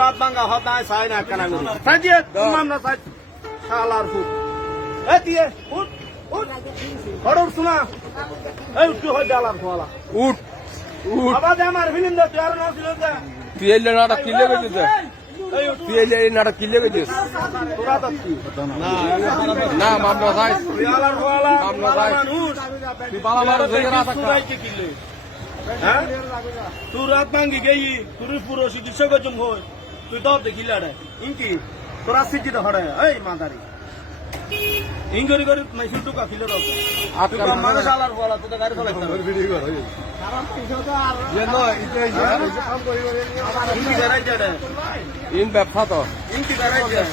রাত ভাঙ্গা হতায় সাই না কানা গুরু সাজিয়ে তোমার না সাজ শালার ফুট। এ দিয়ে উঠ উঠ। এই উঠ হই ডালার ফলা উঠ উঠ। বাবা দে আমার ফিলিম তুই আর না ছিল দে। তুই এই নাটক কিনলে গেছিস এই তুই এই নাটক কিনলে গেছিস তোরা তো কি? না মামলা যাই। তুই বালা মানুষ। হয়ে কিলে হ্যাঁ? তুই রাত ভাঙ্গি গেই তুই পুরো চিকিৎসা করছম হই। তুই দাও দেখিলে রে ইনকি তোরা সিটি তো হড়ে এই মাদারি। ইঙ্গরি করে মাইসুল টুকা ফিলে দাও। আটকা তুই মানুষ আলার ফলা তুই তো গাড়ি ইনকি গাড়াই যাড়ে ইন ব্যবসা তো। ইনকি গাড়াই যাড়ে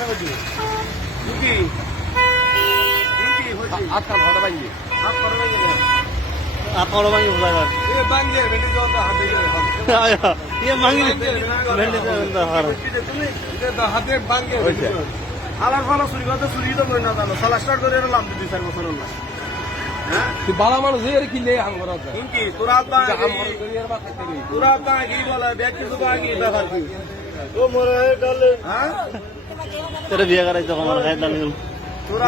ইনকি ইনকি হইছি আজকাল ঘটা ভাঙ্গি হাত করে লাগে আপনারও ভাঙি বোঝাবার ইয়ে ভাঙি ভেন্ডি হাতে। ভাঙ্গে আলার ফালা চুরি করতে চুরি তো করে না জানো। সালা স্টার্ট করে এলাম দুই চার বছর হল হ্যাঁ? বালা মানুষ তোরা তোরা বা কি বলে ব্যাগ কিছু বা ব্যাপার কি। ও মরে গেলে হ্যাঁ? তোরা বিয়ে করাইছো আমার তোরা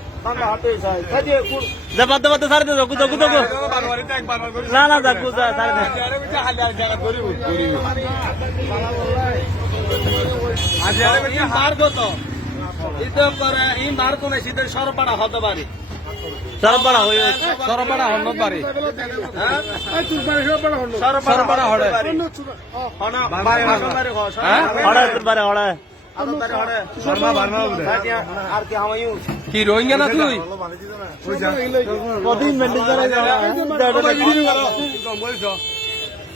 জবাদ জবাদ সারে দে গুদো গুদো না না যা গুদা সারে দে সরপাড়া হতে পারে সর বড় হই সরবরা হন্নত বাড়ি হ্যাঁ? সরপাড়া হতে পারে হ্যাঁ? হড়া হড়া হড়ে কি রোহিঙ্গা না তুই? কদিন ভেন্ডি করে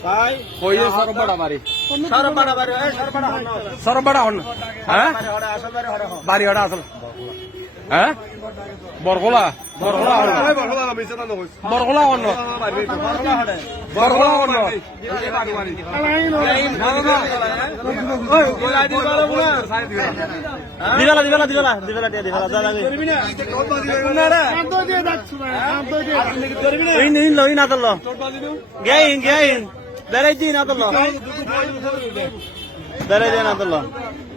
ভাই কই সরবরা বাড়ি। সরপাড়া বারে এই সরপাড়া হনা হ্যাঁ বাড়ি হড়া আসল। হ্যাঁ বরগোলা বরগোলা বরগোলা হড়ে বরগোলা বুলা দিবেলা দিবেলা দিবেলা দিবেলা, দিয়ে, দিবেলা, যা না ইন ইন লো ইন আতলো গে ইন গে ইন। বেরে জি না আতলো বেরে জি না আতলো